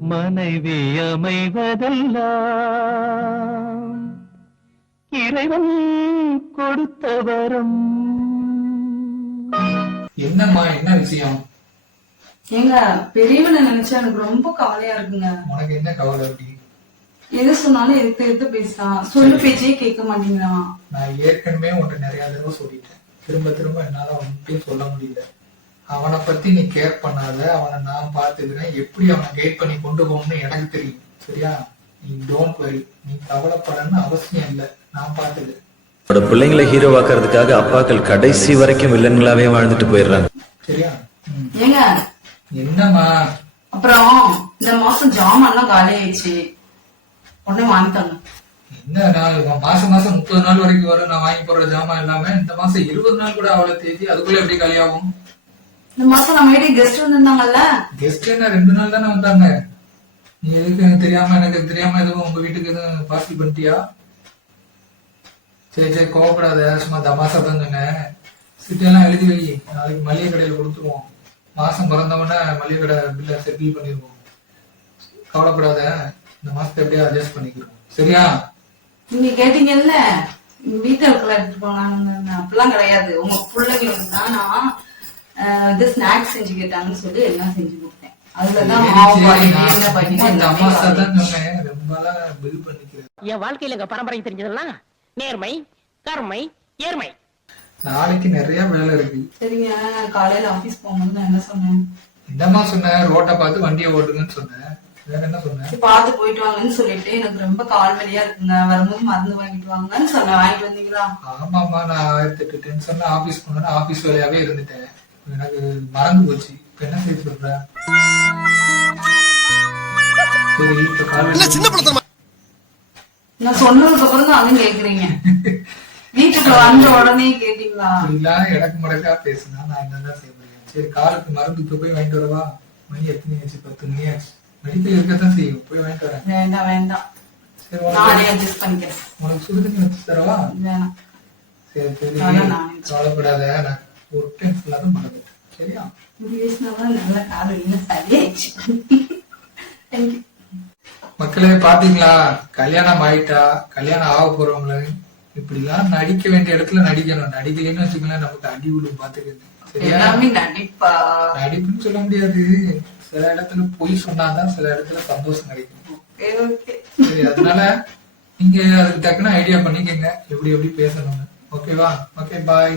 மனைவி அமைவதெல்லாம் இறைவன் கொடுத்த வரம் என்னம்மா என்ன விஷயம்? ஏங்க பெரியவனை நினைச்சா எனக்கு ரொம்ப கவலையா இருக்குங்க. உனக்கு என்ன கவலை அப்படி? எது சொன்னாலும் எடுத்து எடுத்து பேசுறான். சொல்லு பேச்சே கேட்க மாட்டேங்கிறான். நான் ஏற்கனவே உன்ட்ட நிறைய தடவை சொல்லிட்டேன். திரும்ப திரும்ப என்னால அவன்கிட்டயும் சொல்ல முடியல. அவனை பத்தி நீ கேர் பண்ணாத அவனை நான் பாத்துக்கிறேன் எப்படி அவனை கைட் பண்ணி கொண்டு போகணும்னு எனக்கு தெரியும். சரியா? நீ டோன்ட் வரி நீ கவலைப்படணும்னு அவசியம் இல்லை. நான் பாத்துக்கிறேன் அவரோட பிள்ளைங்களை ஹீரோவாக்குறதுக்காக அப்பாக்கள் கடைசி வரைக்கும் வில்லன்களாவே வாழ்ந்துட்டு போயிடுறாங்க. சரியா. ஏங்க? என்னம்மா? அப்புறம் இந்த மாசம் ஜாமான்லாம் காலி ஆயிடுச்சு உடனே வாங்கிட்டாங்க. என்ன நாள்? மாசம் மாசம் முப்பது நாள் வரைக்கும் வரும். நான் வாங்கி போடுற ஜாமான் எல்லாமே இந்த மாசம் இருபது நாள் கூட அவளை தேதி. அதுக்குள்ள எப்படி காலியாகும்? இந்த மாசம் நம்ம வீட்டுக்கு கெஸ்ட் வந்திருந்தாங்கல்ல? கெஸ்ட் என்ன? ரெண்டு நாள் தானே வந்தாங்க. நீ எதுக்கு எனக்கு தெரியாம எனக்கு தெரியாம எதுவும் உங்க வீட்டுக்கு எதுவும் பார்சல் பண்ணிட்டியா? சரி சரி கோவப்படாத. சும்மா தமாசா தான் சொன்னேன். சிட்டியெல்லாம் எழுதி வை. நாளைக்கு மளிகை கடையில கொடுத்துருவோம். மாசம் பிறந்தவொடனே மளிகை கடை பில்ல செட்டில் பண்ணிடுவோம். கவலைப்படாத. இந்த மாசத்தை எப்படியோ அட்ஜஸ்ட் பண்ணிக்கிறோம். சரியா? நீங்க கேட்டீங்கல்ல வீட்டுல இருக்கல எடுத்துட்டு போனாங்க அப்படிலாம் கிடையாது. உங்க பிள்ளைங்களுக்கு தான்? நான் இது ஸ்நாக்ஸ் செஞ்சு கேட்டாங்கன்னு சொல்லி எல்லாம் செஞ்சு கொடுத்தேன். அதுலதான் மாவு என் வாழ்க்கையில எங்க பரம்பரை தெரிஞ்சதெல்லாம் நேர்மை கருமை ஏர்மை நாளைக்கு நிறைய வேலை இருக்கு. சரிங்க காலையில ஆபீஸ் போகும்போது நான் என்ன சொன்னேன்? என்னம்மா சொன்னேன் ரோட்டை பார்த்து வண்டியை ஓட்டுங்கன்னு சொன்னேன் வேற என்ன சொன்னேன் பார்த்து போயிட்டு வாங்கன்னு சொல்லிட்டு எனக்கு ரொம்ப கால் வலியா இருக்குங்க வரும்போது மருந்து வாங்கிட்டு வாங்கன்னு சொன்னேன். வாங்கிட்டு வந்தீங்களா? ஆமாம்மா நான் ஆயிரத்தி எட்டு டென்ஷன்ல ஆபீஸ் போனேன் ஆபீஸ் வேலையாவே இருந்துட்டேன். எனக்கு மறந்து போச்சு. இப்ப என்ன செய்ய சொல்ற சரி இப்ப நான் சொன்னதுக்கு அப்புறம் தான் அதுவும் கேக்குறீங்க. வீட்டுக்கு வந்த உடனே கேட்டீங்களா? அப்படிலாம் எனக்கு முடக்கா பேசுனா நான் என்னதான் செய்ய முடியும்? சரி காலுக்கு மருந்து இப்ப போய் வாங்கிட்டு வரவா? மணி எத்தனை ஆச்சு? பத்து மணி ஆச்சு. மெடிக்கல் இருக்கத்தான் செய்யும். போய் வாங்கிட்டு வரேன். வேண்டாம் வேண்டாம். சரி நானே உனக்கு அட்ஜஸ்ட் பண்ணிக்கிறேன். உனக்கு சுடுதண்ணி வச்சு தரவா? வேணாம். சரி சரி. கவலைப்படாத. நான் ஒரு டைம் ஃபுல்லாக தான் மறந்துட்டேன் சரியா நல்ல சரியாயிடுச்சு தேங்க்யூ மக்களே பாத்தீங்களா? கல்யாணம் ஆயிட்டா கல்யாணம் ஆக போறவங்கள இப்படிலாம் நடிக்க வேண்டிய இடத்துல நடிக்கணும். நடிக்கலைன்னு வச்சுக்கலாம் நமக்கு அடி சரியா? எல்லாமே நடிப்பா. நடிப்புன்னு சொல்ல முடியாது. சில இடத்துல பொய் சொன்னாதான் சில இடத்துல சந்தோஷம் கிடைக்கும். சரி அதனால நீங்க அதுக்கு தக்கன ஐடியா பண்ணிக்கங்க. எப்படி எப்படி பேசணும்னு. ஓகேவா ஓகே பாய்